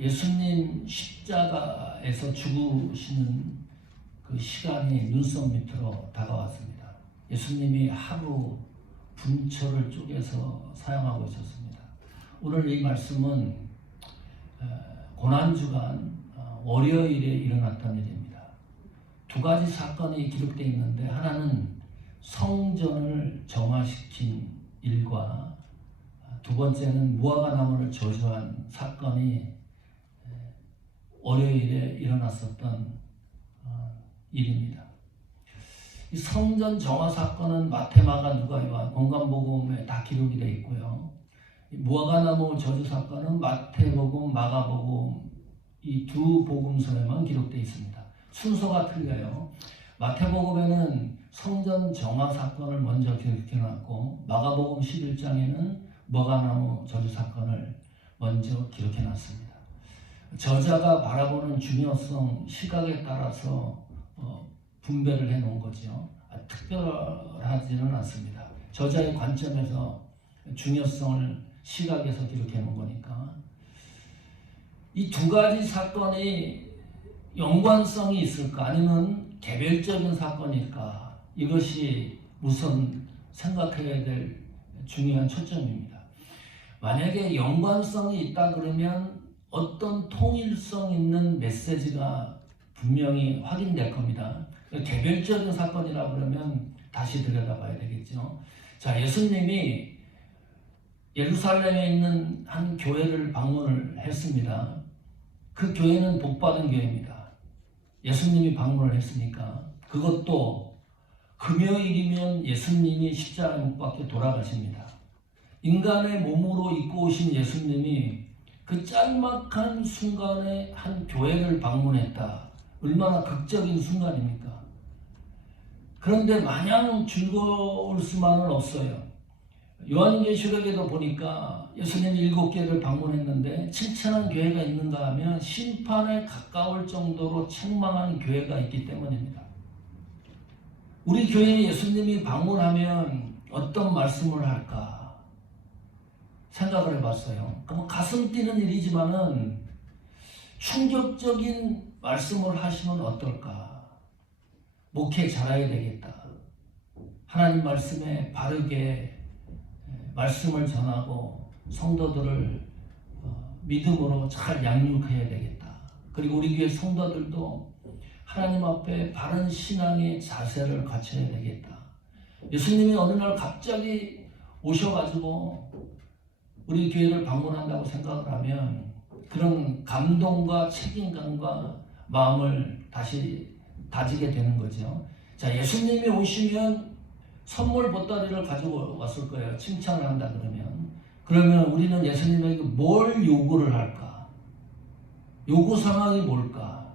예수님 십자가에서 죽으시는 그 시간이 눈썹 밑으로 다가왔습니다. 예수님이 하루 분초를 쪼개서 사용하고 있었습니다. 오늘 이 말씀은 고난주간 월요일에 일어났던 일입니다. 두 가지 사건이 기록되어 있는데, 하나는 성전을 정화시킨 일과 두 번째는 무화과 나무를 저주한 사건이 월요일에 일어났었던 일입니다. 이 성전 정화 사건은 마태, 마가, 누가, 요한, 공관복음에 다 기록이 되어 있고요. 무화과 나무 저주 사건은 마태복음, 마가복음 이 두 복음서에만 기록되어 있습니다. 순서가 틀려요. 마태복음에는 성전 정화 사건을 먼저 기록해놨고, 마가복음 11장에는 무화과나무 저주 사건을 먼저 기록해놨습니다. 저자가 바라보는 중요성, 시각에 따라서 분배를 해놓은 거죠. 특별하지는 않습니다. 저자의 관점에서 중요성을 시각에서 기록해놓은 거니까. 이 두 가지 사건이 연관성이 있을까, 아니면 개별적인 사건일까, 이것이 우선 생각해야 될 중요한 초점입니다. 만약에 연관성이 있다 그러면 어떤 통일성 있는 메시지가 분명히 확인될 겁니다. 개별적인 사건이라 그러면 다시 들여다봐야 되겠죠. 자, 예수님이 예루살렘에 있는 한 교회를 방문을 했습니다. 그 교회는 복받은 교회입니다. 예수님이 방문을 했으니까. 그것도 금요일이면 예수님이 십자가에 못 박혀 돌아가십니다. 인간의 몸으로 입고 오신 예수님이 그 짤막한 순간에 한 교회를 방문했다. 얼마나 극적인 순간입니까? 그런데 마냥 즐거울 수만은 없어요. 요한계시록에도 보니까 예수님이 7개를 방문했는데 칭찬한 교회가 있는가 하면 심판에 가까울 정도로 책망한 교회가 있기 때문입니다. 우리 교회에 예수님이 방문하면 어떤 말씀을 할까 생각을 해봤어요. 그럼 가슴 뛰는 일이지만은 충격적인 말씀을 하시면 어떨까? 목회 잘해야 되겠다. 하나님 말씀에 바르게 말씀을 전하고 성도들을 믿음으로 잘 양육해야 되겠다. 그리고 우리 교회 성도들도 하나님 앞에 바른 신앙의 자세를 갖춰야 되겠다. 예수님이 어느 날 갑자기 오셔가지고 우리 교회를 방문한다고 생각을 하면 그런 감동과 책임감과 마음을 다시 다지게 되는 거죠. 자, 예수님이 오시면 선물 보따리를 가지고 왔을 거예요. 칭찬을 한다 그러면 우리는 예수님에게 뭘 요구를 할까? 요구 상황이 뭘까?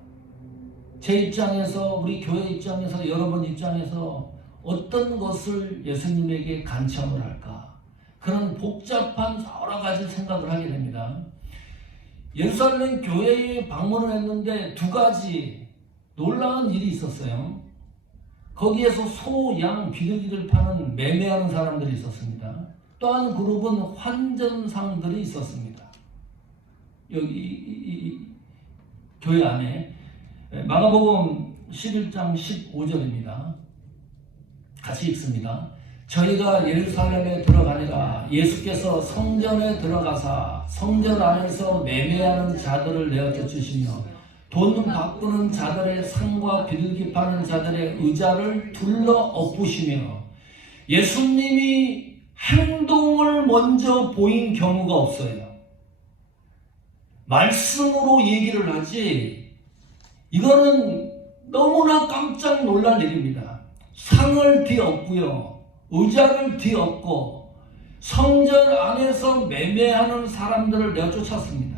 제 입장에서, 우리 교회 입장에서, 여러분 입장에서 어떤 것을 예수님에게 간청을 할까? 그런 복잡한 여러 가지 생각을 하게 됩니다. 예루살렘 교회에 방문을 했는데 두 가지 놀라운 일이 있었어요. 거기에서 소, 양, 비둘기를 파는 매매하는 사람들이 있었습니다. 또 한 그룹은 환전상들이 있었습니다. 여기 이 교회 안에. 마가복음 11장 15절입니다. 같이 읽습니다. 저희가 예루살렘에 들어가니라 예수께서 성전에 들어가사 성전 안에서 매매하는 자들을 내어쫓으시며 돈 바꾸는 자들의 상과 비둘기 파는 자들의 의자를 둘러 엎으시며, 예수님이 행동을 먼저 보인 경우가 없어요. 말씀으로 얘기를 하지, 이거는 너무나 깜짝 놀랄 일입니다. 상을 뒤엎고요, 의자를 뒤엎고 성전 안에서 매매하는 사람들을 내쫓았습니다.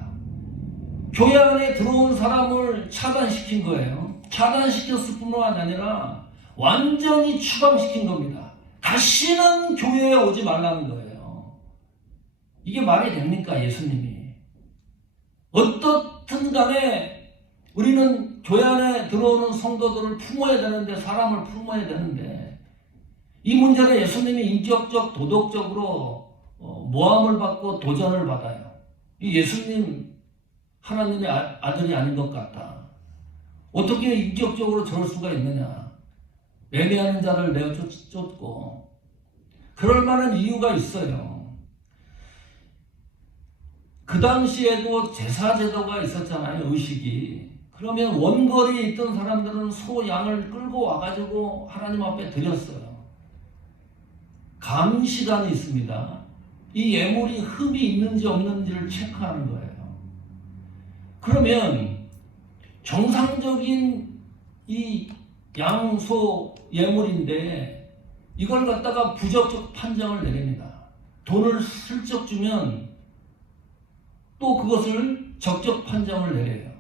교회 안에 들어온 사람을 차단시킨 거예요. 차단시켰을 뿐만 아니라 완전히 추방시킨 겁니다. 다시는 교회에 오지 말라는 거예요. 이게 말이 됩니까, 예수님이? 어떻든 간에 우리는 교회 안에 들어오는 성도들을 품어야 되는데, 사람을 품어야 되는데, 이 문제는 예수님이 인격적, 도덕적으로 모함을 받고 도전을 받아요. 이 예수님 하나님의 아들이 아닌 것 같다. 어떻게 인격적으로 저럴 수가 있느냐. 매매하는 자를 내어 쫓고. 그럴 만한 이유가 있어요. 그 당시에도 제사제도가 있었잖아요. 의식이. 그러면 원거리에 있던 사람들은 소, 양을 끌고 와가지고 하나님 앞에 드렸어요. 감시단이 있습니다. 이 예물이 흠이 있는지 없는지를 체크하는 거예요. 그러면 정상적인 이 양소 예물인데 이걸 갖다가 부적격 판정을 내립니다. 돈을 슬쩍 주면 또 그것을 적격 판정을 내려요.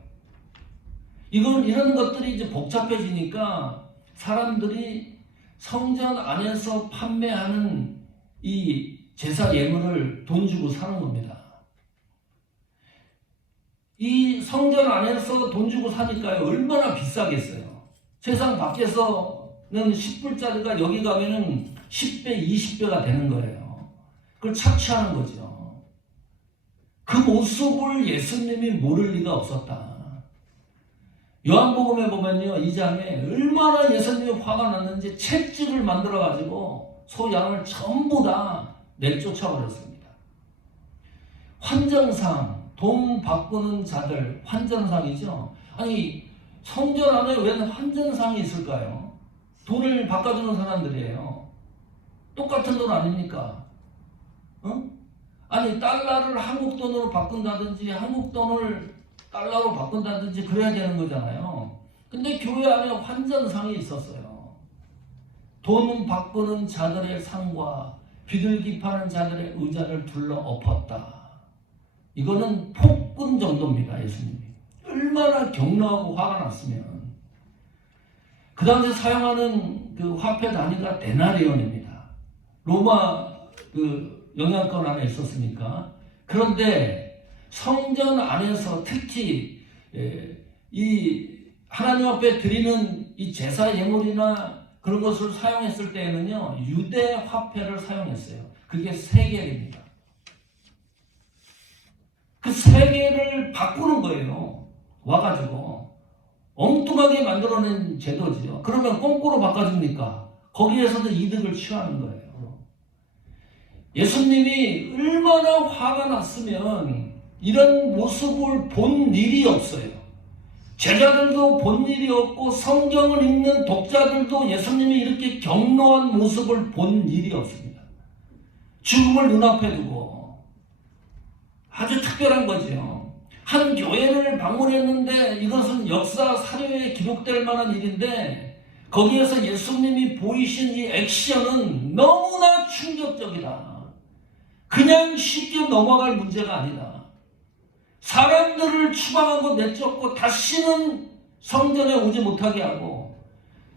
이런 것들이 이제 복잡해지니까 사람들이 성전 안에서 판매하는 이 제사 예물을 돈 주고 사는 겁니다. 이 성전 안에서 돈 주고 사니까요, 얼마나 비싸겠어요. 세상 밖에서는 10불짜리가 여기 가면은 10배, 20배가 되는 거예요. 그걸 착취하는 거죠. 그 모습을 예수님이 모를 리가 없었다. 요한복음에 보면요, 2장에 얼마나 예수님이 화가 났는지 채찍을 만들어가지고 소, 양을 전부 다 내쫓아버렸습니다. 환전상, 돈 바꾸는 자들, 환전상이죠. 아니, 성전 안에 왜 환전상이 있을까요? 돈을 바꿔주는 사람들이에요. 똑같은 돈 아닙니까? 아니, 달러를 한국 돈으로 바꾼다든지 한국 돈을 달러로 바꾼다든지 그래야 되는 거잖아요. 근데 교회 안에 환전상이 있었어요. 돈 바꾸는 자들의 상과 비둘기 파는 자들의 의자를 둘러 엎었다. 이거는 폭군 정도입니다. 예수님이 얼마나 격노하고 화가 났으면. 그 당시에 사용하는 그 화폐 단위가 데나리온입니다. 로마 그 영향권 안에 있었으니까. 그런데 성전 안에서 특히 이 하나님 앞에 드리는 이 제사 예물이나 그런 것을 사용했을 때에는요, 유대 화폐를 사용했어요. 그게 세겔입니다. 그 세겔을 바꾸는 거예요. 와가지고 엉뚱하게 만들어낸 제도지요. 그러면 꽁꼬로 바꿔줍니까? 거기에서도 이득을 취하는 거예요. 예수님이 얼마나 화가 났으면 이런 모습을 본 일이 없어요. 제자들도 본 일이 없고 성경을 읽는 독자들도 예수님이 이렇게 격노한 모습을 본 일이 없습니다. 죽음을 눈앞에 두고 아주 특별한 거죠. 한 교회를 방문했는데 이것은 역사 사료에 기록될 만한 일인데 거기에서 예수님이 보이신 이 액션은 너무나 충격적이다. 그냥 쉽게 넘어갈 문제가 아니다. 사람들을 추방하고 내쫓고 다시는 성전에 오지 못하게 하고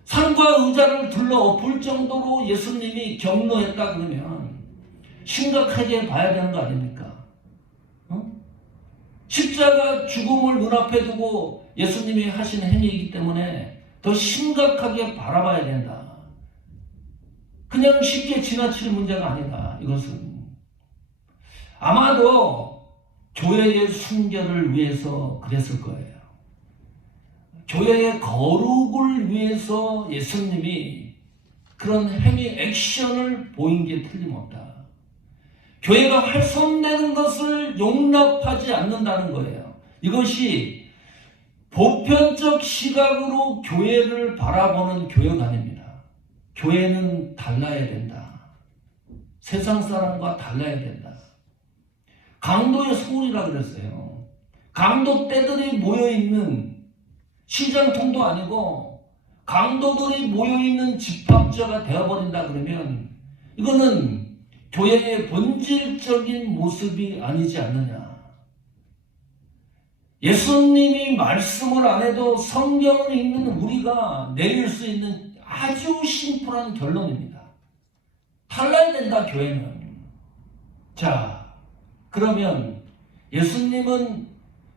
상과 의자를 둘러 엎을 정도로 예수님이 격노했다 그러면 심각하게 봐야 되는 거 아닙니까? 십자가 죽음을 눈앞에 두고 예수님이 하신 행위이기 때문에 더 심각하게 바라봐야 된다. 그냥 쉽게 지나칠 문제가 아니다. 이것은 아마도 교회의 순결을 위해서 그랬을 거예요. 교회의 거룩을 위해서 예수님이 그런 행위, 액션을 보인 게 틀림없다. 교회가 훼손되는 것을 용납하지 않는다는 거예요. 이것이 보편적 시각으로 교회를 바라보는 교회가 아닙니다. 교회는 달라야 된다. 세상 사람과 달라야 된다. 강도의 소울이라 그랬어요. 강도 떼들이 모여있는 시장통도 아니고 강도들이 모여있는 집합자가 되어버린다 그러면 이거는 교회의 본질적인 모습이 아니지 않느냐. 예수님이 말씀을 안 해도 성경을 읽는 우리가 내릴 수 있는 아주 심플한 결론입니다. 달라야 된다, 교회는. 자, 그러면 예수님은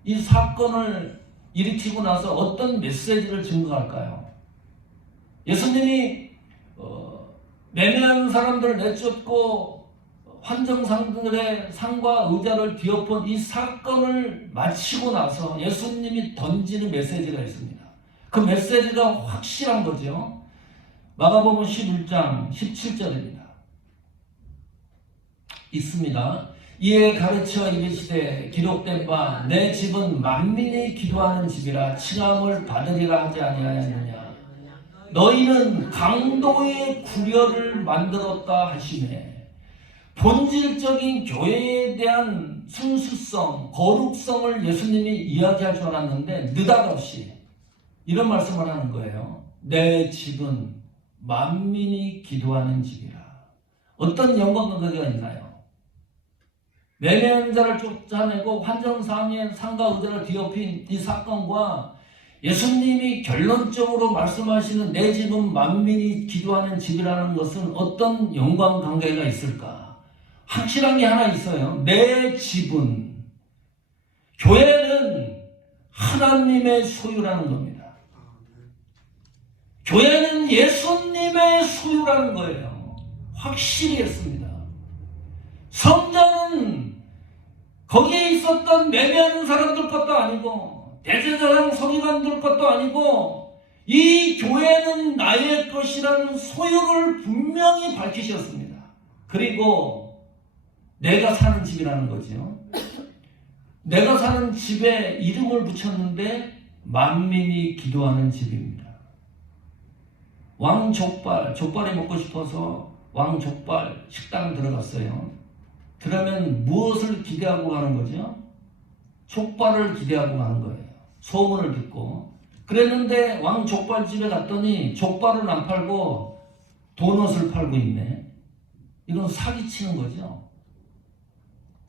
이 사건을 일으키고 나서 어떤 메시지를 증거할까요? 예수님이 매매하는 사람들을 내쫓고 환정상들의 상과 의자를 뒤엎은 이 사건을 마치고 나서 예수님이 던지는 메시지가 있습니다. 그 메시지가 확실한 거죠. 마가복음 11장 17절입니다. 있습니다. 이에 가르쳐 이르시되 기록된 바 내 집은 만민이 기도하는 집이라 칭함을 받으리라 하지 아니하였느냐. 너희는 강도의 구려를 만들었다 하시매. 본질적인 교회에 대한 순수성, 거룩성을 예수님이 이야기할 줄 알았는데 느닷없이 이런 말씀을 하는 거예요. 내 집은 만민이 기도하는 집이라. 어떤 연관관계가 있나요? 매매한 자를 쫓아내고 환정상의 상가 의자를 뒤엎인 이 사건과 예수님이 결론적으로 말씀하시는 내 집은 만민이 기도하는 집이라는 것은 어떤 연관관계가 있을까? 확실한 게 하나 있어요. 내 집은, 교회는 하나님의 소유라는 겁니다. 교회는 예수님의 소유라는 거예요. 확실히 했습니다. 성전은 거기에 있었던 매매하는 사람들 것도 아니고 대제사장 서기관들 것도 아니고 이 교회는 나의 것이라는 소유를 분명히 밝히셨습니다. 그리고 내가 사는 집이라는 거죠. 내가 사는 집에 이름을 붙였는데 만민이 기도하는 집입니다. 왕족발, 족발이 먹고 싶어서 왕족발 식당 들어갔어요. 그러면 무엇을 기대하고 가는 거죠? 족발을 기대하고 가는 거예요. 소문을 듣고. 그랬는데 왕족발집에 갔더니 족발은 안 팔고 도넛을 팔고 있네. 이건 사기치는 거죠.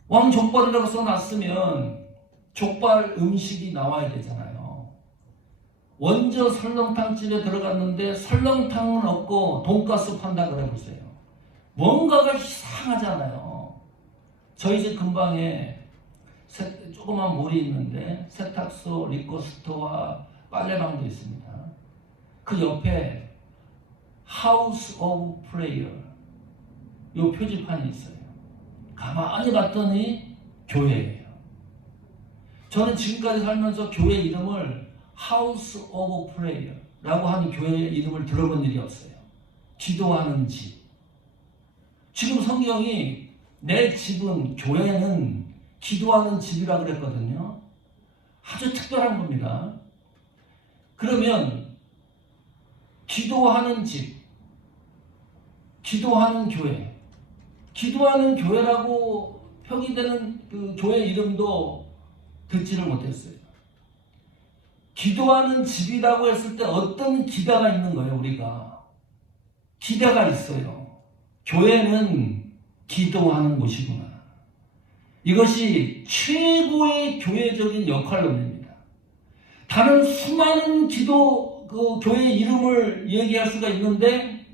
왕족발이라고 써놨으면 족발 음식이 나와야 되잖아요. 원저 설렁탕집에 들어갔는데 설렁탕은 없고 돈가스 판다 그래 보세요. 뭔가가 이상하잖아요. 저희 집 근방에 조그만 몰이 있는데 세탁소, 리코스토어와 빨래방도 있습니다. 그 옆에 하우스 오브 프레이어 요 표지판이 있어요. 가만히 봤더니 교회예요. 저는 지금까지 살면서 교회 이름을 하우스 오브 프레이어라고 하는 교회 이름을 들어본 일이 없어요. 기도하는 집. 지금 성경이 내 집은, 교회는 기도하는 집이라 그랬거든요. 아주 특별한 겁니다. 그러면 기도하는 집, 기도하는 교회, 기도하는 교회라고 표기되는 그 교회 이름도 듣지를 못했어요. 기도하는 집이라고 했을 때 어떤 기대가 있는 거예요, 우리가. 기대가 있어요. 교회는 기도하는 곳이구나. 이것이 최고의 교회적인 역할론입니다. 다른 수많은 교회 이름을 얘기할 수가 있는데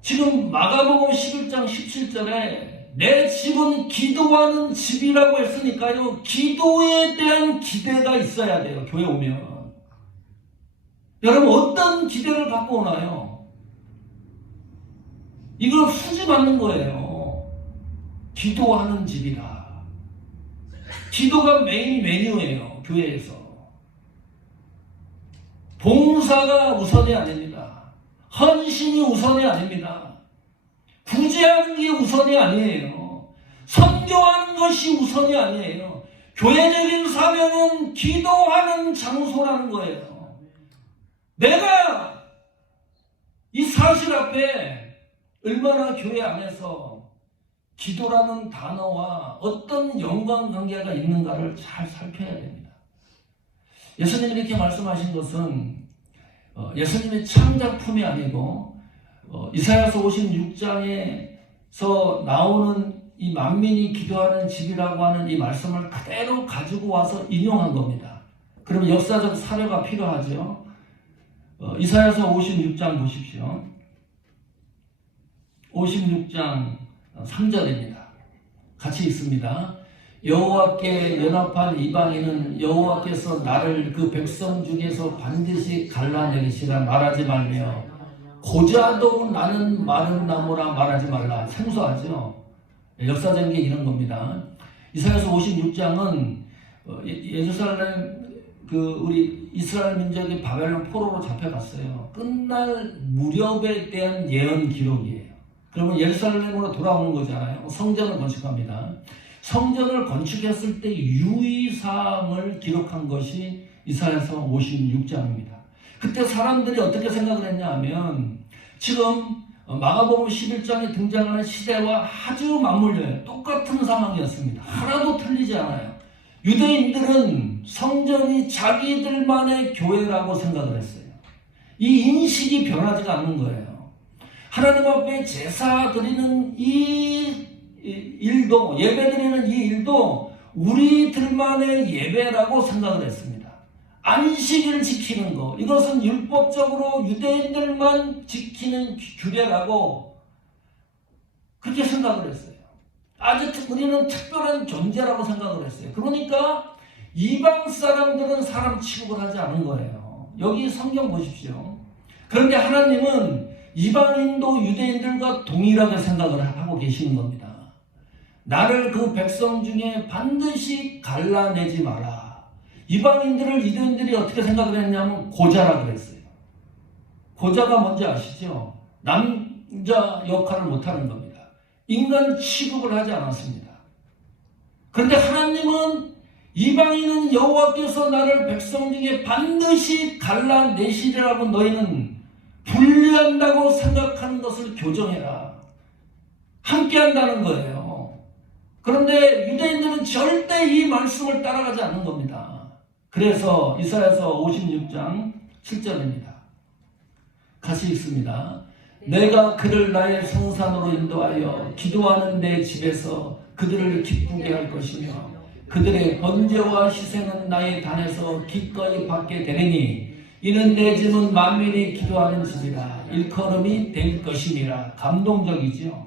지금 마가복음 11장 17절에 내 집은 기도하는 집이라고 했으니까요. 기도에 대한 기대가 있어야 돼요. 교회 오면. 여러분 어떤 기대를 갖고 오나요? 이걸 수집하는 거예요. 기도하는 집이다. 기도가 메인 메뉴예요. 교회에서. 봉사가 우선이 아닙니다. 헌신이 우선이 아닙니다. 구제하는 게 우선이 아니에요. 선교하는 것이 우선이 아니에요. 교회적인 사명은 기도하는 장소라는 거예요. 내가 이 사실 앞에 얼마나 교회 안에서 기도라는 단어와 어떤 연관관계가 있는가를 잘 살펴야 됩니다. 예수님이 이렇게 말씀하신 것은 예수님의 창작품이 아니고 이사야서 56장에서 나오는 이 만민이 기도하는 집이라고 하는 이 말씀을 그대로 가지고 와서 인용한 겁니다. 그러면 역사적 사료가 필요하죠. 이사야서 56장 보십시오. 56장 3절입니다. 같이 있습니다. 여호와께 연합한 이방인은 여호와께서 나를 그 백성 중에서 반드시 갈라내리시라 말하지 말며 고자도 나는 마른 나무라 말하지 말라. 생소하죠? 역사적인 게 이런 겁니다. 이사야서 56장은 예루살렘 우리 이스라엘 민족이 바벨론 포로로 잡혀갔어요. 끝날 무렵에 대한 예언 기록이에요. 그러면 예루살렘으로 돌아오는 거잖아요. 성전을 건축합니다. 성전을 건축했을 때 유의사항을 기록한 것이 이사야서 56장입니다. 그때 사람들이 어떻게 생각을 했냐 하면 지금 마가복음 11장에 등장하는 시대와 아주 맞물려요. 똑같은 상황이었습니다. 하나도 틀리지 않아요. 유대인들은 성전이 자기들만의 교회라고 생각을 했어요. 이 인식이 변하지가 않는 거예요. 하나님 앞에 제사 드리는 이 일도, 예배 드리는 이 일도 우리들만의 예배라고 생각을 했습니다. 안식일을 지키는 거, 이것은 율법적으로 유대인들만 지키는 규례라고 그렇게 생각을 했어요. 아주 우리는 특별한 존재라고 생각을 했어요. 그러니까 이방 사람들은 사람 취급을 하지 않은 거예요. 여기 성경 보십시오. 그런데 하나님은 이방인도 유대인들과 동일하게 생각을 하고 계시는 겁니다. 나를 그 백성 중에 반드시 갈라내지 마라. 이방인들을 유대인들이 어떻게 생각을 했냐면 고자라 그랬어요. 고자가 뭔지 아시죠? 남자 역할을 못하는 겁니다. 인간 취급을 하지 않았습니다. 그런데 하나님은 이방인은 여호와께서 나를 백성 중에 반드시 갈라내시리라고 너희는 분리한다고 생각하는 것을 교정해라. 함께 한다는 거예요. 그런데 유대인들은 절대 이 말씀을 따라가지 않는 겁니다. 그래서 이사야서 56장 7절입니다. 같이 읽습니다. 내가 그를 나의 성산으로 인도하여 기도하는 내 집에서 그들을 기쁘게 할 것이며 그들의 번제와 희생은 나의 단에서 기꺼이 받게 되리니 이는 내 집은 만민이 기도하는 집이라 일컬음이 될 것임이라. 감동적이죠.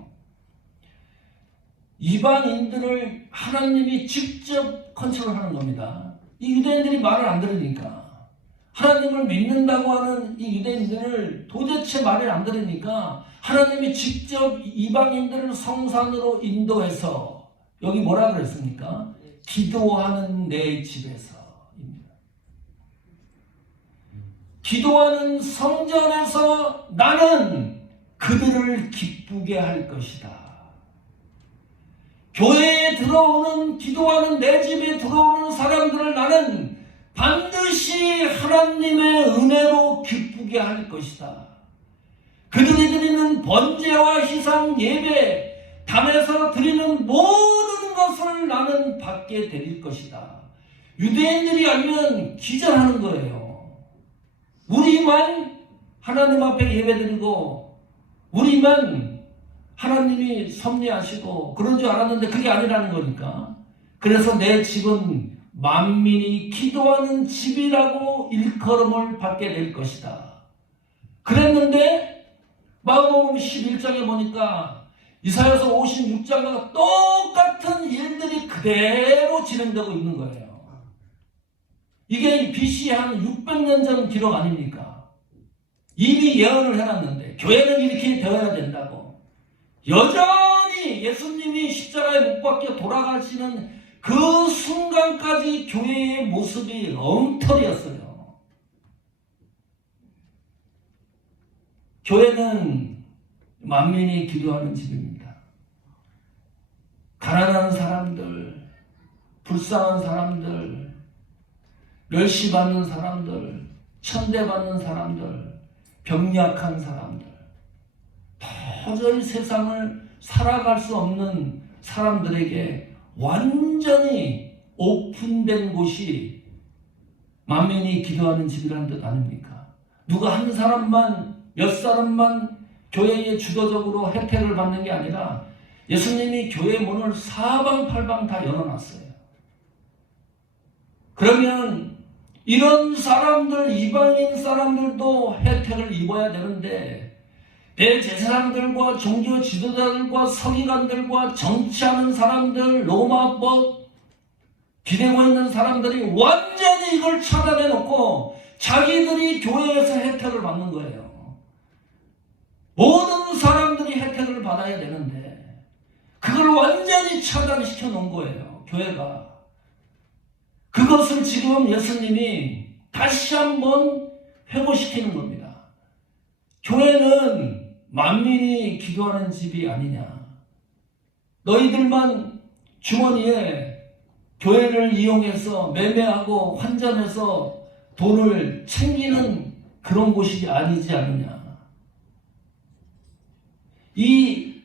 이방인들을 하나님이 직접 컨트롤하는 겁니다. 이 유대인들이 말을 안 들으니까, 하나님을 믿는다고 하는 이 유대인들을 도대체 말을 안 들으니까 하나님이 직접 이방인들을 성산으로 인도해서, 여기 뭐라 그랬습니까? 기도하는 내 집에서, 기도하는 성전에서 나는 그들을 기쁘게 할 것이다. 교회에 들어오는, 기도하는 내 집에 들어오는 사람들을 나는 반드시 하나님의 은혜로 기쁘게 할 것이다. 그들이 드리는 번제와 희생, 예배, 담에서 드리는 모든 것을 나는 받게 드릴 것이다. 유대인들이 알면 기절하는 거예요. 우리만 하나님 앞에 예배 드리고 우리만 하나님이 섭리하시고 그런 줄 알았는데 그게 아니라는 거니까. 그래서 내 집은 만민이 기도하는 집이라고 일컬음을 받게 될 것이다. 그랬는데 마가복음 11장에 보니까 이사야서 56장과 똑같은 일들이 그대로 진행되고 있는 거예요. 이게 BC 한 600년 전 기록 아닙니까? 이미 예언을 해놨는데 교회는 이렇게 되어야 된다고. 여전히 예수님이 십자가에 못 박혀 돌아가시는 그 순간까지 교회의 모습이 엉터리였어요. 교회는 만민이 기도하는 집입니다. 가난한 사람들, 불쌍한 사람들, 멸시받는 사람들, 천대받는 사람들, 병약한 사람들, 도저히 세상을 살아갈 수 없는 사람들에게 완전히 오픈된 곳이 만민이 기도하는 집이라는 뜻 아닙니까? 누가 한 사람만, 몇 사람만 교회에 주도적으로 혜택을 받는 게 아니라 예수님이 교회 문을 사방팔방 다 열어놨어요. 그러면 이런 사람들, 이방인 사람들도 혜택을 입어야 되는데 대제사장들과 종교 지도자들과 서기관들과 정치하는 사람들, 로마법 기대고 있는 사람들이 완전히 이걸 차단해놓고 자기들이 교회에서 혜택을 받는 거예요. 모든 사람들이 혜택을 받아야 되는데 그걸 완전히 차단시켜 놓은 거예요, 교회가. 그것을 지금 예수님이 다시 한번 회고시키는 겁니다. 교회는 만민이 기도하는 집이 아니냐. 너희들만 주머니에 교회를 이용해서 매매하고 환전해서 돈을 챙기는 그런 곳이 아니지 않느냐. 이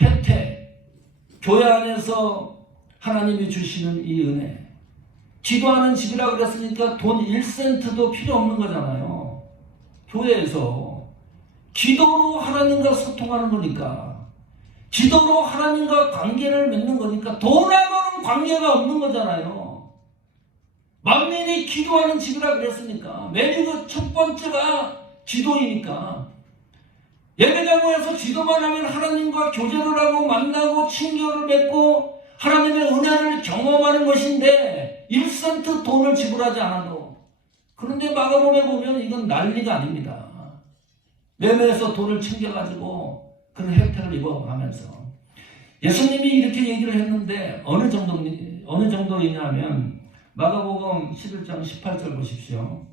혜택, 교회 안에서 하나님이 주시는 이 은혜, 기도하는 집이라고 그랬으니까 돈 1센트도 필요 없는 거잖아요. 교회에서 기도로 하나님과 소통하는 거니까, 기도로 하나님과 관계를 맺는 거니까 돈하고는 관계가 없는 거잖아요. 만민이 기도하는 집이라 그랬으니까, 맨 그 첫 번째가 기도이니까, 예배당에 와서 기도만 하면 하나님과 교제를 하고 만나고 친교를 맺고 하나님의 은혜를 경험하는 것인데 1센트 돈을 지불하지 않아도. 그런데 마가복음에 보면 이건 난리가 아닙니다. 매매해서 돈을 챙겨가지고 그런 혜택을 입어가면서 예수님이 이렇게 얘기를 했는데 어느 정도이냐면 마가복음 11장 18절 보십시오.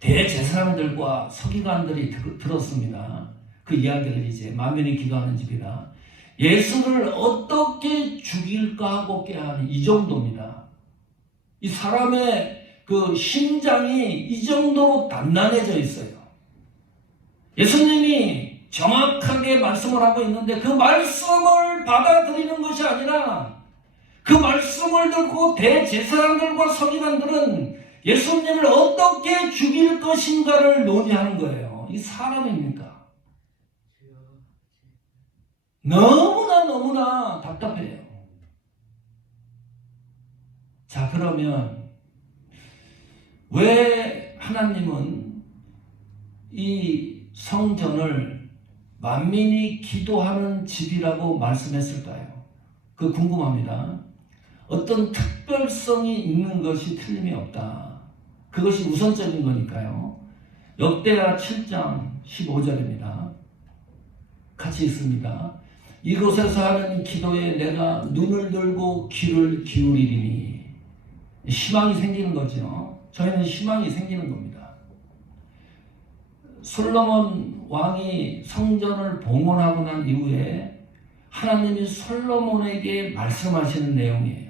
대제사장들과 서기관들이 들었습니다. 그 이야기를 이제 만민이 기도하는 집이다. 예수를 어떻게 죽일까 하고 깨하니 이 정도입니다. 이 사람의 그 심장이 이 정도로 단단해져 있어요. 예수님이 정확하게 말씀을 하고 있는데 그 말씀을 받아들이는 것이 아니라 그 말씀을 듣고 대제사장들과 서기관들은 예수님을 어떻게 죽일 것인가를 논의하는 거예요. 이 사람입니까? 너무나 답답해요. 자, 그러면 왜 하나님은 이 성전을 만민이 기도하는 집이라고 말씀했을까요? 그거 궁금합니다. 어떤 특별성이 있는 것이 틀림이 없다. 그것이 우선적인 거니까요. 역대하 7장 15절입니다. 같이 있습니다. 이곳에서 하는 기도에 내가 눈을 들고 귀를 기울이리니. 희망이 생기는 거죠. 저희는 희망이 생기는 겁니다. 솔로몬 왕이 성전을 봉헌하고 난 이후에 하나님이 솔로몬에게 말씀하시는 내용이에요.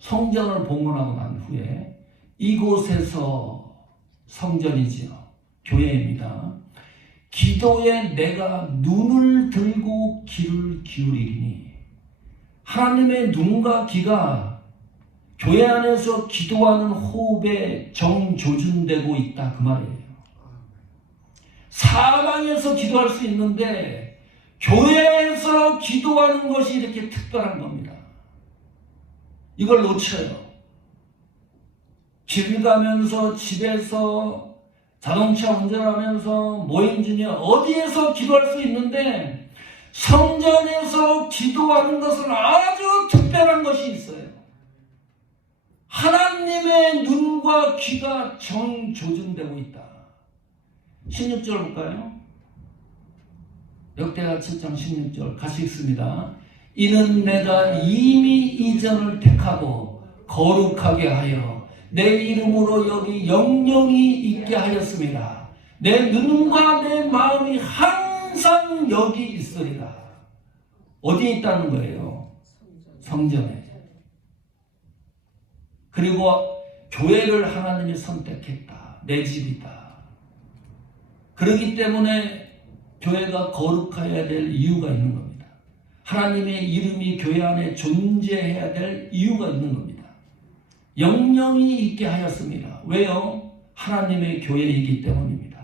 성전을 봉헌하고 난 후에 이곳에서 성전이지요. 교회입니다. 기도에 내가 눈을 들고 귀를 기울이리니. 하나님의 눈과 귀가 교회 안에서 기도하는 호흡에 정조준되고 있다 그 말이에요. 사방에서 기도할 수 있는데 교회에서 기도하는 것이 이렇게 특별한 겁니다. 이걸 놓쳐요. 길 가면서, 집에서, 자동차 운전하면서, 모임 중에 어디에서 기도할 수 있는데 성전에서 기도하는 것은 아주 특별한 것이 있어요. 하나님의 눈과 귀가 정조준되고 있다. 16절 볼까요? 역대하 7장 16절 같이 읽습니다. 이는 내가 이미 이전을 택하고 거룩하게 하여 내 이름으로 여기 영영이 있게 하였습니다. 내 눈과 내 마음이 항상 여기 있으리라. 어디에 있다는 거예요? 성전에. 그리고 교회를 하나님이 선택했다. 내 집이다. 그렇기 때문에 교회가 거룩해야 될 이유가 있는 겁니다. 하나님의 이름이 교회 안에 존재해야 될 이유가 있는 겁니다. 영영이 있게 하였습니다. 왜요? 하나님의 교회이기 때문입니다.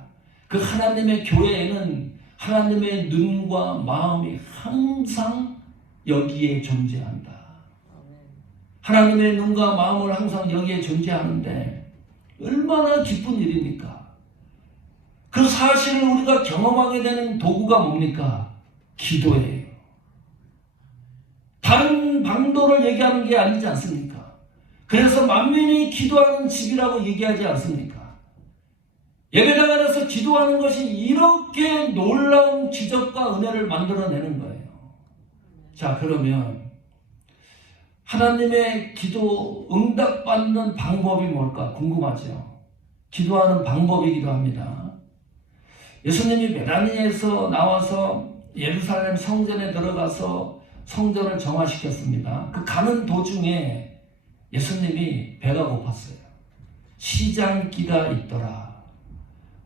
그 하나님의 교회에는 하나님의 눈과 마음이 항상 여기에 존재한다. 하나님의 눈과 마음을 항상 여기에 존재하는데 얼마나 기쁜 일입니까? 그 사실을 우리가 경험하게 되는 도구가 뭡니까? 기도예요. 다른 방도를 얘기하는 게 아니지 않습니까? 그래서 만민이 기도하는 집이라고 얘기하지 않습니까? 예배당 안에서 기도하는 것이 이렇게 놀라운 기적과 은혜를 만들어내는 거예요. 자, 그러면 하나님의 기도 응답받는 방법이 뭘까 궁금하죠. 기도하는 방법이기도 합니다. 예수님이 베다니에서 나와서 예루살렘 성전에 들어가서 성전을 정화시켰습니다. 그 가는 도중에 예수님이 배가 고팠어요. 시장기가 있더라.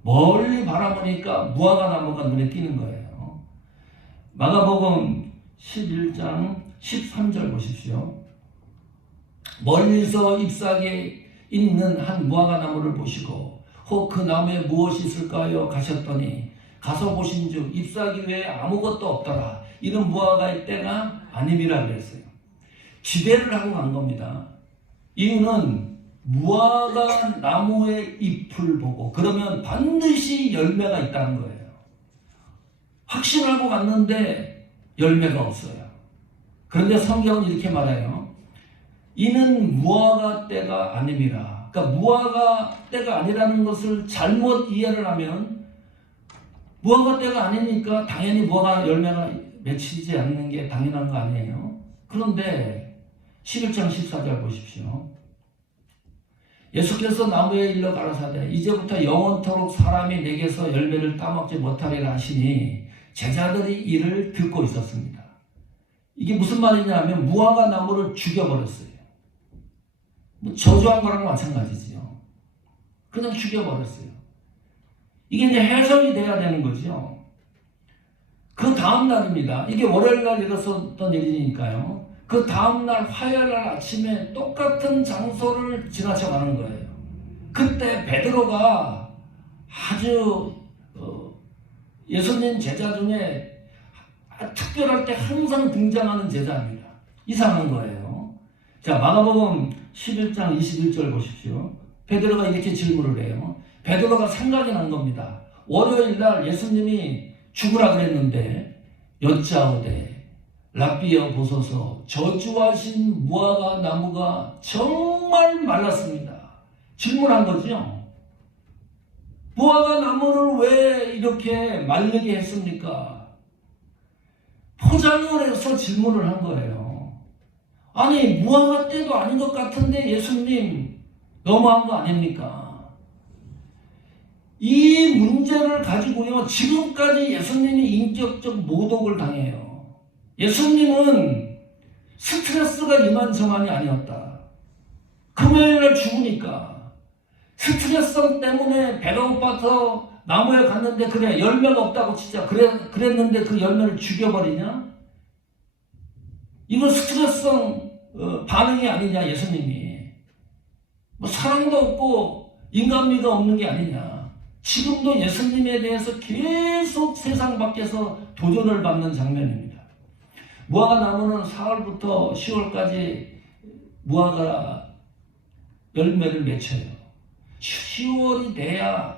멀리 바라보니까 무화과 나무가 눈에 띄는 거예요. 마가복음 11장 13절 보십시오. 멀리서 잎사귀에 있는 한 무화과 나무를 보시고 혹 그 나무에 무엇이 있을까요? 가셨더니 가서 보신즉 잎사귀 외에 아무것도 없더라. 이는 무화과의 때가 아님이라 그랬어요. 기대를 하고 간 겁니다. 이유는 무화과 나무의 잎을 보고 그러면 반드시 열매가 있다는 거예요. 확신하고 갔는데 열매가 없어요. 그런데 성경은 이렇게 말해요. 이는 무화과 때가 아님이라. 그러니까 무화과 때가 아니라는 것을 잘못 이해를 하면 무화과 때가 아니니까 당연히 무화과 열매가 맺히지 않는 게 당연한 거 아니에요. 그런데 11장 14절 보십시오. 예수께서 나무에 일러 가라사대 이제부터 영원토록 사람이 내게서 열매를 따먹지 못하리라 하시니 제자들이 이를 듣고 있었습니다. 이게 무슨 말이냐면 무화과 나무를 죽여버렸어요. 저주한 거랑 마찬가지지요. 그냥 죽여버렸어요. 이게 이제 해석이 돼야 되는 거죠. 그 다음 날입니다. 이게 월요일 날 일어섰던 일이니까요. 그 다음 날 화요일 날 아침에 똑같은 장소를 지나쳐가는 거예요. 그때 베드로가 아주 예수님 제자 중에 특별할 때 항상 등장하는 제자입니다. 이상한 거예요. 자, 마가복음 11장 21절 보십시오. 베드로가 이렇게 질문을 해요. 베드로가 생각이 난 겁니다. 월요일 날 예수님이 죽으라 그랬는데 여짜오되 랍비여 보소서 저주하신 무화과 나무가 정말 말랐습니다. 질문한 거죠. 무화과 나무를 왜 이렇게 말르게 했습니까? 포장을 해서 질문을 한 거예요. 아니 무화과 때도 아닌 것 같은데 예수님 너무한 거 아닙니까? 이 문제를 가지고요 지금까지 예수님이 인격적 모독을 당해요. 예수님은 스트레스가 이만저만이 아니었다. 금요일날 죽으니까 스트레스 때문에 배가 고파서 나무에 갔는데 그래 열매가 없다고 진짜 그랬는데 그 열매를 죽여버리냐? 이건 스트레스성 반응이 아니냐 예수님이. 뭐 사랑도 없고 인간미가 없는 게 아니냐. 지금도 예수님에 대해서 계속 세상 밖에서 도전을 받는 장면입니다. 무화과 나무는 4월부터 10월까지 무화과 열매를 맺혀요. 10월이 돼야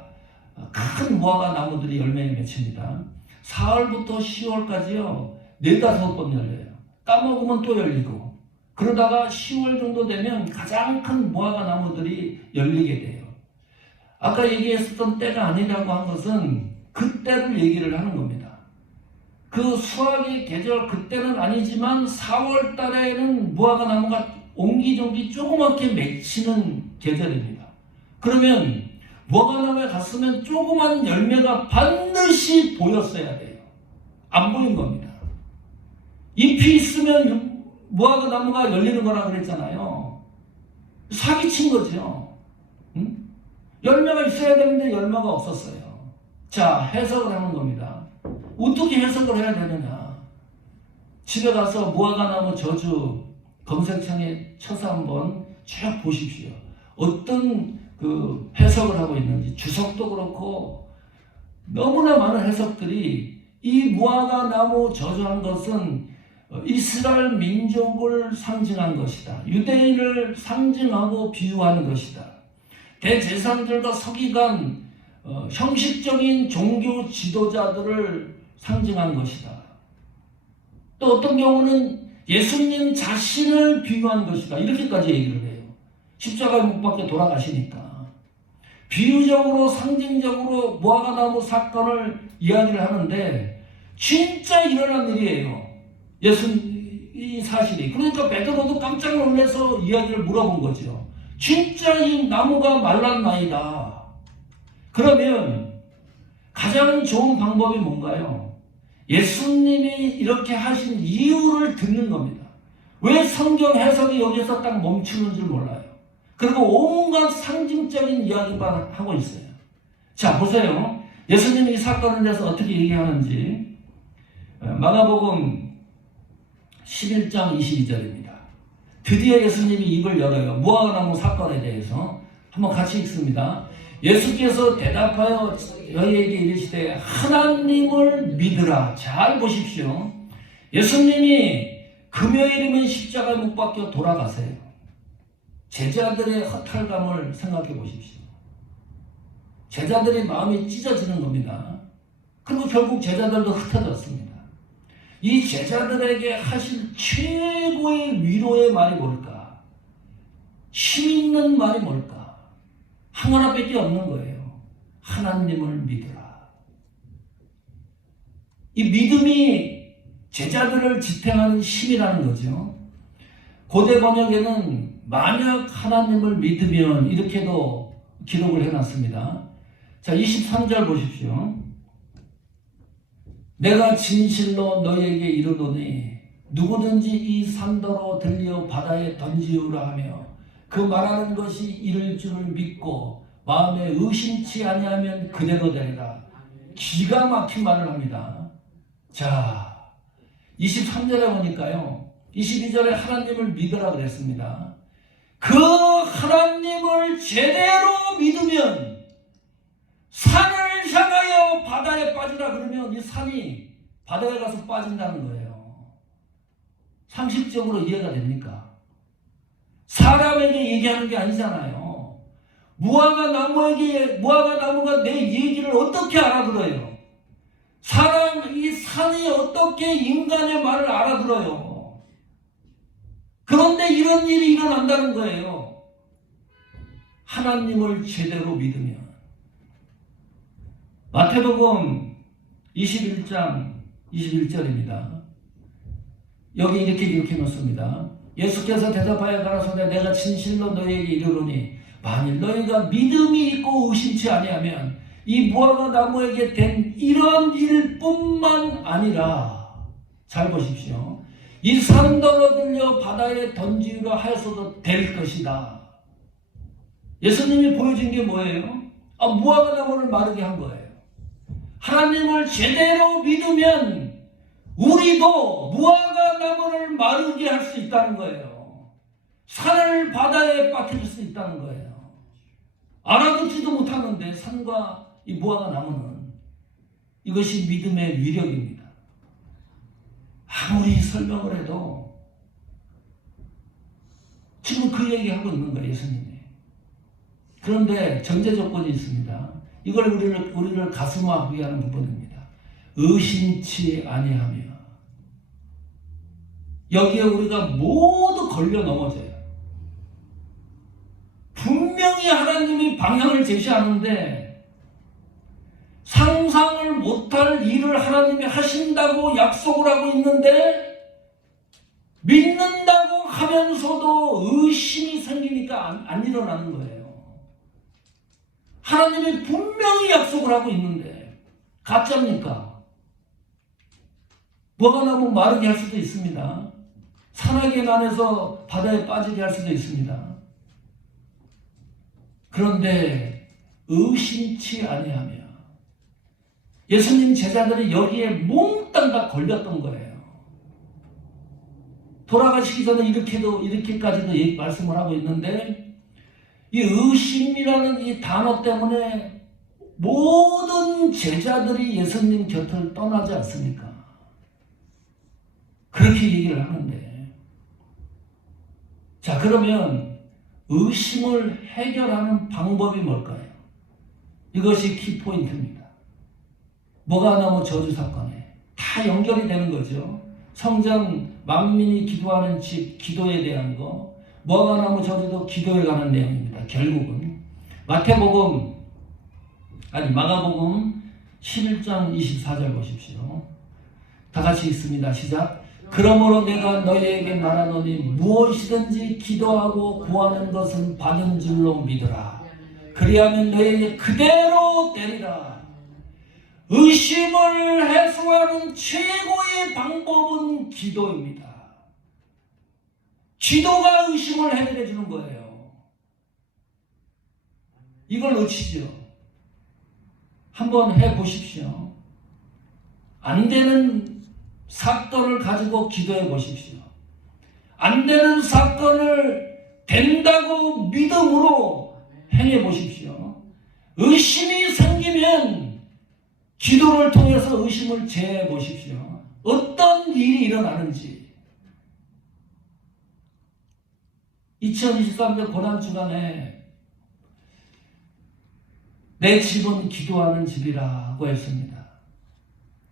큰 무화과 나무들이 열매를 맺힙니다. 4월부터 10월까지요 4-5번 열려요. 따먹으면 또 열리고 그러다가 10월 정도 되면 가장 큰 무화과 나무들이 열리게 돼요. 아까 얘기했었던 때가 아니라고 한 것은 그때를 얘기를 하는 겁니다. 그 수확의 계절 그때는 아니지만 4월 달에는 무화과 나무가 옹기종기 조그맣게 맺히는 계절입니다. 그러면 무화과 나무에 갔으면 조그만 열매가 반드시 보였어야 돼요. 안 보인 겁니다. 잎이 있으면 무화과 나무가 열리는 거라 그랬잖아요. 사기친 거죠. 응? 열매가 있어야 되는데 열매가 없었어요. 자, 해석을 하는 겁니다. 어떻게 해석을 해야 되느냐. 집에 가서 무화과 나무 저주 검색창에 쳐서 한번 쭉 보십시오. 어떤 그 해석을 하고 있는지. 주석도 그렇고 너무나 많은 해석들이 이 무화과 나무 저주한 것은 이스라엘 민족을 상징한 것이다. 유대인을 상징하고 비유하는 것이다. 대제사장들과 서기관, 형식적인 종교 지도자들을 상징한 것이다. 또 어떤 경우는 예수님 자신을 비유한 것이다. 이렇게까지 얘기를 해요. 십자가에 못 박혀 돌아가시니까. 비유적으로 상징적으로 무화과나무 사건을 이야기를 하는데 진짜 일어난 일이에요. 이 사실이. 그러니까 베드로도 깜짝 놀라서 이야기를 물어본 거죠. 진짜 이 나무가 말랐나이다. 그러면 가장 좋은 방법이 뭔가요? 예수님이 이렇게 하신 이유를 듣는 겁니다. 왜 성경 해석이 여기서 딱 멈추는 줄 몰라요. 그리고 온갖 상징적인 이야기만 하고 있어요. 자, 보세요. 예수님이 이 사건에 대해서 어떻게 얘기하는지. 마가복음 11장 22절입니다. 드디어 예수님이 입을 열어요. 무화과나무 사건에 대해서. 한번 같이 읽습니다. 예수께서 대답하여 너희에게 이르시되 하나님을 믿으라. 잘 보십시오. 예수님이 금요일이면 십자가에 못 박혀 돌아가세요. 제자들의 허탈감을 생각해 보십시오. 제자들의 마음이 찢어지는 겁니다. 그리고 결국 제자들도 흩어졌습니다. 이 제자들에게 하실 최고의 위로의 말이 뭘까? 힘있는 말이 뭘까? 하나밖에 없는 거예요. 하나님을 믿으라. 이 믿음이 제자들을 지탱하는 힘이라는 거죠. 고대 번역에는 만약 하나님을 믿으면 이렇게도 기록을 해놨습니다. 자, 23절 보십시오. 내가 진실로 너희에게 이르노니 누구든지 이 산더러 들려 바다에 던지우라 하며 그 말하는 것이 이를 줄을 믿고 마음에 의심치 아니하면 그대로 되리라. 기가 막힌 말을 합니다. 자, 23절에 보니까요. 22절에 하나님을 믿으라 그랬습니다. 그 하나님을 제대로 믿으면 산을 향하여 바다에 빠지라 그러면 이 산이 바다에 가서 빠진다는 거예요. 상식적으로 이해가 됩니까? 사람에게 얘기하는 게 아니잖아요. 무화과나무가 내 얘기를 어떻게 알아들어요? 이 산이 어떻게 인간의 말을 알아들어요? 그런데 이런 일이 일어난다는 거예요. 하나님을 제대로 믿으면. 마태복음 21장 21절입니다. 여기 이렇게 기록해 놓습니다. 예수께서 대답하여 가라사대 내가 진실로 너희에게 이르노니 만일 너희가 믿음이 있고 의심치 아니하면 이 무화과 나무에게 된 이런 일뿐만 아니라 잘 보십시오. 이 산더러 들려 바다에 던지우라 하여서도 될 것이다. 예수님이 보여준 게 뭐예요? 무화과 나무를 마르게 한 거예요. 하나님을 제대로 믿으면 우리도 무화과 나무를 마르게 할 수 있다는 거예요. 산을 바다에 빠뜨릴 수 있다는 거예요. 알아듣지도 못하는데 산과 이 무화과 나무는 이것이 믿음의 위력입니다. 아무리 설명을 해도 지금 그 얘기하고 있는 거예요, 예수님이. 그런데 전제 조건이 있습니다. 이걸 우리를 가슴 아프게 하는 부분입니다. 의심치 아니하며. 여기에 우리가 모두 걸려 넘어져요. 분명히 하나님이 방향을 제시하는데 상상을 못할 일을 하나님이 하신다고 약속을 하고 있는데 믿는다고 하면서도 의심이 생기니까 안 일어나는 거예요. 하나님이 분명히 약속을 하고 있는데 가짜입니까? 무화과나무 마르게 할 수도 있습니다. 산악의 난에서 바다에 빠지게 할 수도 있습니다. 그런데 의심치 아니하며 예수님 제자들이 여기에 몽땅 다 걸렸던 거예요. 돌아가시기 전에 이렇게까지도 말씀을 하고 있는데 이 의심이라는 이 단어 때문에 모든 제자들이 예수님 곁을 떠나지 않습니까? 그렇게 얘기를 하는데 자, 그러면 의심을 해결하는 방법이 뭘까요? 이것이 키포인트입니다. 무화과나무 저주 사건에 다 연결이 되는 거죠. 성전 만민이 기도하는 집 기도에 대한 거, 무화과나무 저주도 기도에 관한 내용입니다. 결국은 마태복음 마가복음 11장 24절 보십시오. 다 같이 읽습니다. 시작. 그러므로 내가 너희에게 말하노니 무엇이든지 기도하고 구하는 것은 받은 줄로 믿으라. 그리하면 너희에게 그대로 되리라. 의심을 해소하는 최고의 방법은 기도입니다. 기도가 의심을 해결해 주는 거예요. 이걸 놓치죠. 한번 해보십시오. 안 되는 사건을 가지고 기도해 보십시오. 안 되는 사건을 된다고 믿음으로 행해 보십시오. 의심이 생기면 기도를 통해서 의심을 제해 보십시오. 어떤 일이 일어나는지. 2023년 고난주간에 내 집은 기도하는 집이라고 했습니다.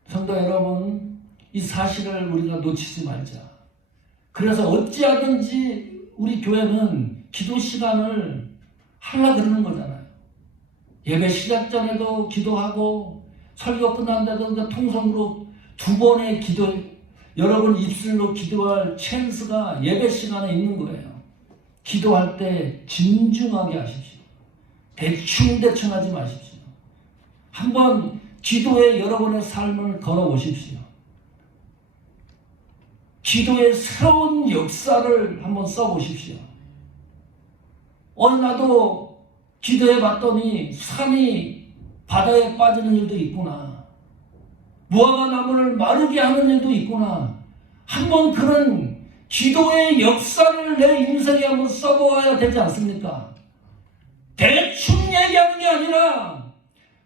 성도 여러분, 이 사실을 우리가 놓치지 말자. 그래서 어찌하든지 우리 교회는 기도 시간을 하려고 그러는 거잖아요. 예배 시작 전에도 기도하고 설교 끝난다든가 통성으로 2번의 기도, 여러분 입술로 기도할 찬스가 예배 시간에 있는 거예요. 기도할 때 진중하게 하십시오. 대충 하지 마십시오. 한번 기도에 여러분의 삶을 걸어보십시오. 기도의 새로운 역사를 한번 써보십시오. 나도 기도해 봤더니 산이 바다에 빠지는 일도 있구나. 무화과 나무를 마르게 하는 일도 있구나. 한번 그런 기도의 역사를 내 인생에 한번 써보아야 되지 않습니까? 대충 얘기하는 게 아니라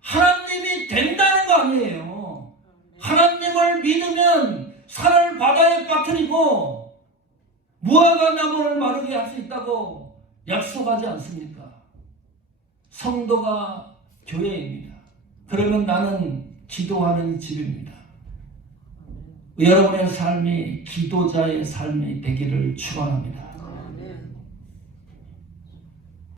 하나님이 된다는 거 아니에요. 하나님을 믿으면 산을 바다에 빠뜨리고 무화과 나무를 마르게 할 수 있다고 약속하지 않습니까? 성도가 교회입니다. 그러면 나는 기도하는 집입니다. 여러분의 삶이 기도자의 삶이 되기를 축원합니다.